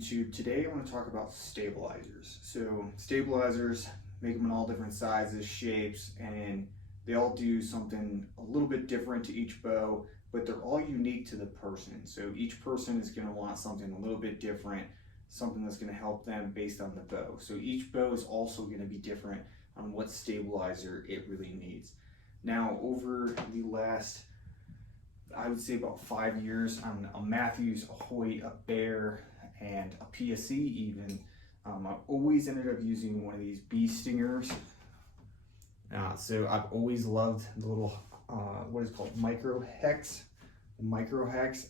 YouTube. Today I want to talk about stabilizers. So stabilizers, make them in all different sizes, shapes, and they all do something a little bit different to each bow, but they're all unique to the person. So each person is going to want something a little bit different, something that's going to help them based on the bow. So each bow is also going to be different on what stabilizer it really needs. Now over the last, I would say about 5 years, on a Mathews, a Hoyt, a Bear, and a PSE even, I've always ended up using one of these bee stingers. So I've always loved the little, what is it called, micro hex.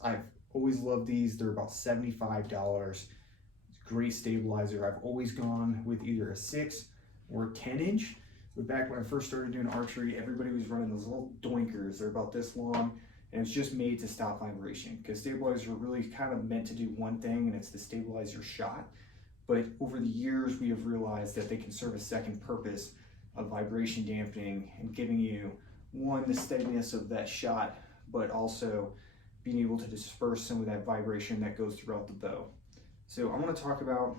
I've always loved these. They're about $75. It's a great stabilizer. I've always gone with either a 6 or a 10 inch. But back when I first started doing archery, everybody was running those little doinkers. They're about this long. And it's just made to stop vibration, because stabilizers are really kind of meant to do one thing, and it's to stabilize your shot. But over the years, we have realized that they can serve a second purpose of vibration dampening and giving you, one, the steadiness of that shot, but also being able to disperse some of that vibration that goes throughout the bow. So I want to talk about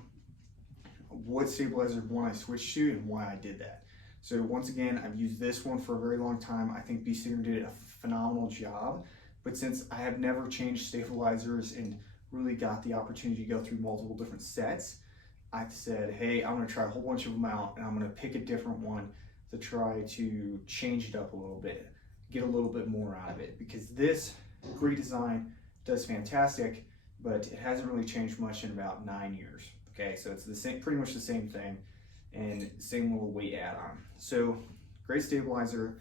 what stabilizer one I switched to and why I did that. So once again, I've used this one for a very long time. I think Bee Stinger did a phenomenal job, but since I have never changed stabilizers and really got the opportunity to go through multiple different sets, I've said, hey, I'm gonna try a whole bunch of them out, and I'm gonna pick a different one to try to change it up a little bit, get a little bit more out of it, because this great design does fantastic, but it hasn't really changed much in about 9 years. Okay, so it's the same, pretty much the same thing, and same little weight add-on. So great stabilizer.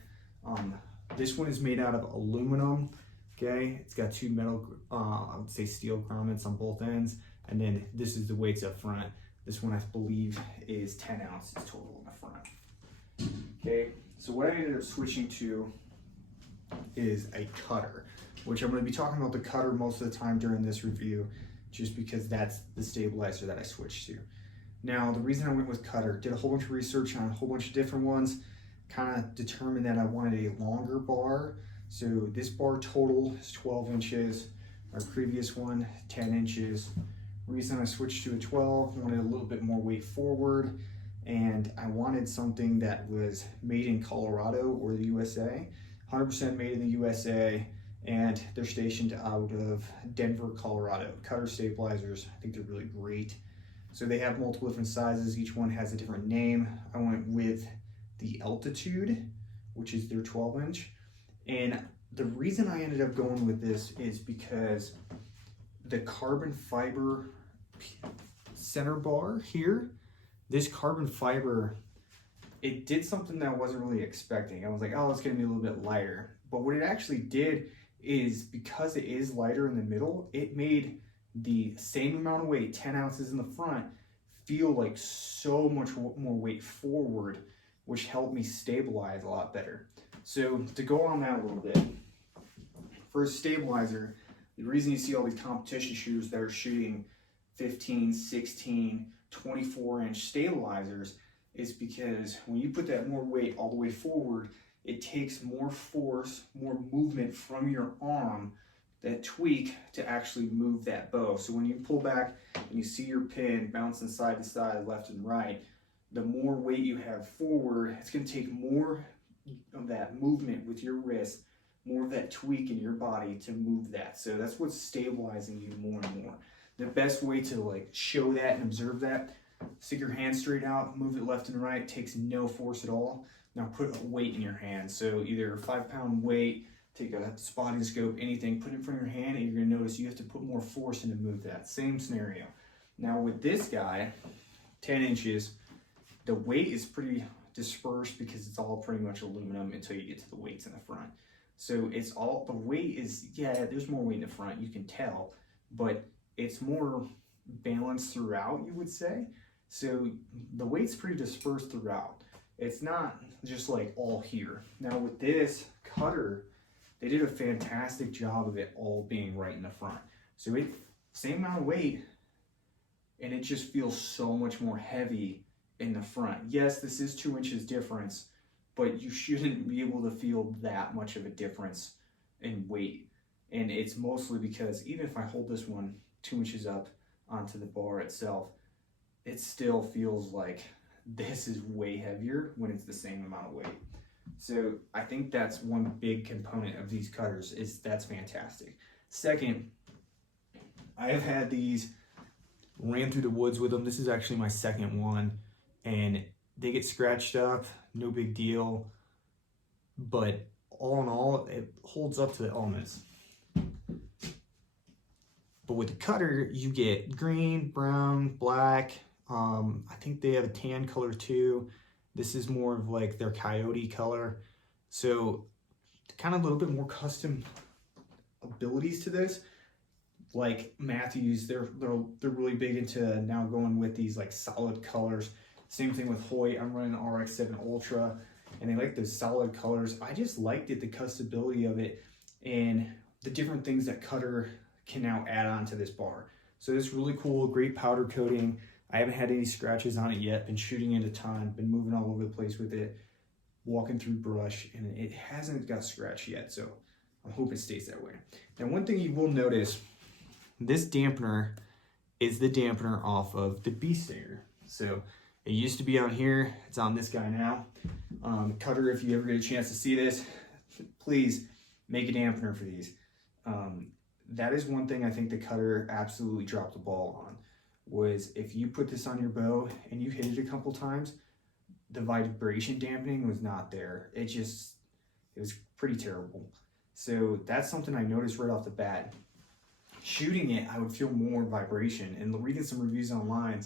This one is made out of aluminum. Okay, it's got two metal, I would say steel grommets on both ends, and then this is the weights up front. This one I believe is 10 ounces total in the front. Okay, so what I ended up switching to is a cutter, which I'm going to be talking about the cutter most of the time during this review, just because that's the stabilizer that I switched to. Now, the reason I went with cutter, did a whole bunch of research on a whole bunch of different ones, kind of determined that I wanted a longer bar. So this bar total is 12 inches. Our previous one, 10 inches. Reason I switched to a 12, wanted a little bit more weight forward, and I wanted something that was made in Colorado or the USA, 100% made in the USA, and they're stationed out of Denver, Colorado. Cutter stabilizers, I think they're really great. So they have multiple different sizes. Each one has a different name. I went with the Altitude, which is their 12 inch. And the reason I ended up going with this is because the carbon fiber center bar here, this carbon fiber, it did something that I wasn't really expecting. I was like, oh, it's gonna be a little bit lighter. But what it actually did is, because it is lighter in the middle, it made the same amount of weight, 10 ounces in the front, feel like so much more weight forward, which helped me stabilize a lot better. So to go on that a little bit, for a stabilizer, the reason you see all these competition shooters that are shooting 15, 16, 24 inch stabilizers is because when you put that more weight all the way forward, it takes more force, more movement from your arm, that tweak, to actually move that bow. So when you pull back and you see your pin bouncing side to side, left and right, the more weight you have forward, it's going to take more of that movement with your wrist, more of that tweak in your body to move that. So that's what's stabilizing you more and more. The best way to like show that and observe that, stick your hand straight out, move it left and right, takes no force at all. Now put a weight in your hand. So either a 5-pound weight, take a spotting scope, anything, put it in front of your hand, and you're gonna notice you have to put more force in to move that. Same scenario. Now with this guy, 10 inches, the weight is pretty dispersed because it's all pretty much aluminum until you get to the weights in the front. So it's all, the weight is, yeah, there's more weight in the front, you can tell, but it's more balanced throughout, you would say. So the weight's pretty dispersed throughout. It's not just like all here. Now with this cutter, they did a fantastic job of it all being right in the front. So it, same amount of weight, and it just feels so much more heavy in the front. Yes, this is 2 inches difference, but you shouldn't be able to feel that much of a difference in weight. And it's mostly because even if I hold this one 2 inches up, onto the bar itself, it still feels like this is way heavier when it's the same amount of weight. So I think that's one big component of these cutters, is that's fantastic. Second, I have had these, ran through the woods with them. This is actually my second one, and they get scratched up, no big deal. But all in all, it holds up to the elements. But with the cutter, you get green, brown, black. I think they have a tan color too. This is more of like their coyote color. So kind of a little bit more custom abilities to this. Like Mathews, they're really big into now going with these like solid colors. Same thing with Hoyt. I'm running an RX-7 Ultra, and they like those solid colors. I just liked it, the custability of it, and the different things that cutter can now add on to this bar. So it's really cool, great powder coating. I haven't had any scratches on it yet. Been shooting it a ton, been moving all over the place with it, walking through brush, and it hasn't got scratched yet. So I hope it stays that way. Now, one thing you will notice, this dampener is the dampener off of the Bee Stinger. So it used to be on here, it's on this guy now. Cutter, if you ever get a chance to see this, please make a dampener for these. That is one thing I think the cutter absolutely dropped the ball on, was if you put this on your bow and you hit it a couple times, the vibration dampening was not there. It was pretty terrible. So that's something I noticed right off the bat. Shooting it, I would feel more vibration, and reading some reviews online,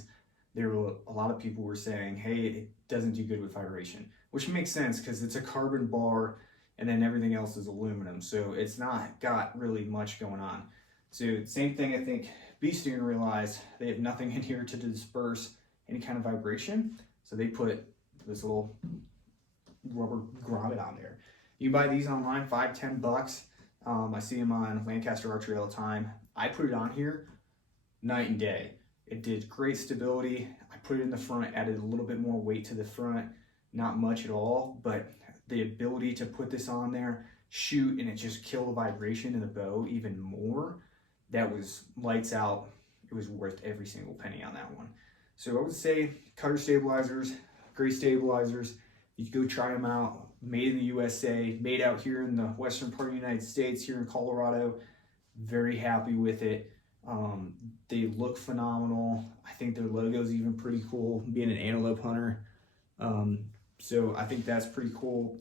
there were a lot of people were saying, hey, it doesn't do good with vibration, which makes sense because it's a carbon bar and then everything else is aluminum, so it's not got really much going on. So same thing, I think Bee Stinger realized they have nothing in here to disperse any kind of vibration, so they put this little rubber grommet on there. You can buy these online, $5-10. I see them on Lancaster Archery all the time. I put it on here night and day. It did great stability. I put it in the front, added a little bit more weight to the front, not much at all, but the ability to put this on there, shoot, and it just kill the vibration in the bow even more, that was lights out. It was worth every single penny on that one. So I would say cutter stabilizers, great stabilizers. You can go try them out. Made in the USA, made out here in the western part of the United States, here in Colorado. Very happy with it. They look phenomenal. I think their logo is even pretty cool, being an antelope hunter. So I think that's pretty cool.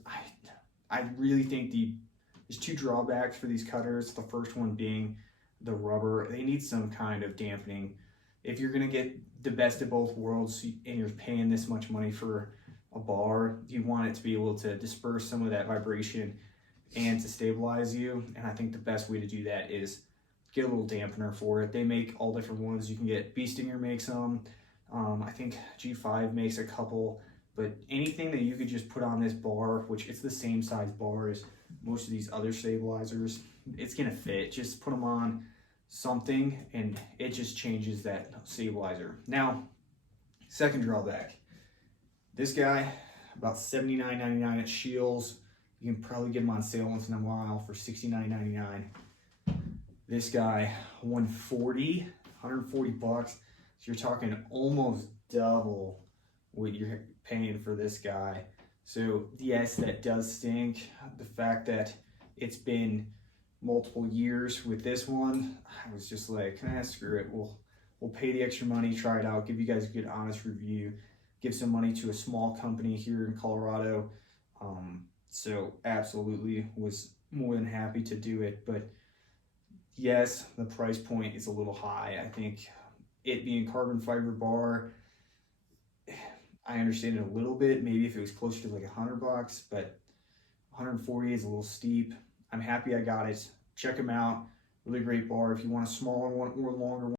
I really think there's two drawbacks for these cutters. The first one being the rubber. They need some kind of dampening. If you're gonna get the best of both worlds and you're paying this much money for a bar, you want it to be able to disperse some of that vibration and to stabilize you. And I think the best way to do that is get a little dampener for it. They make all different ones. You can get, Bee Stinger makes them. I think G5 makes a couple, but anything that you could just put on this bar, which it's the same size bar as most of these other stabilizers, it's gonna fit. Just put them on something and it just changes that stabilizer. Now, second drawback, this guy, about $79.99 at Scheels. You can probably get them on sale once in a while for $69.99. This guy, $140 bucks. So you're talking almost double what you're paying for this guy. So yes, that does stink. The fact that it's been multiple years with this one, I was just like, screw it. We'll pay the extra money, try it out, give you guys a good honest review, give some money to a small company here in Colorado. So absolutely was more than happy to do it. But yes, the price point is a little high. I think it being carbon fiber bar, I understand it a little bit. Maybe if it was closer to like $100, but 140 is a little steep. I'm happy I got it. Check them out. Really great bar. If you want a smaller one or a longer one,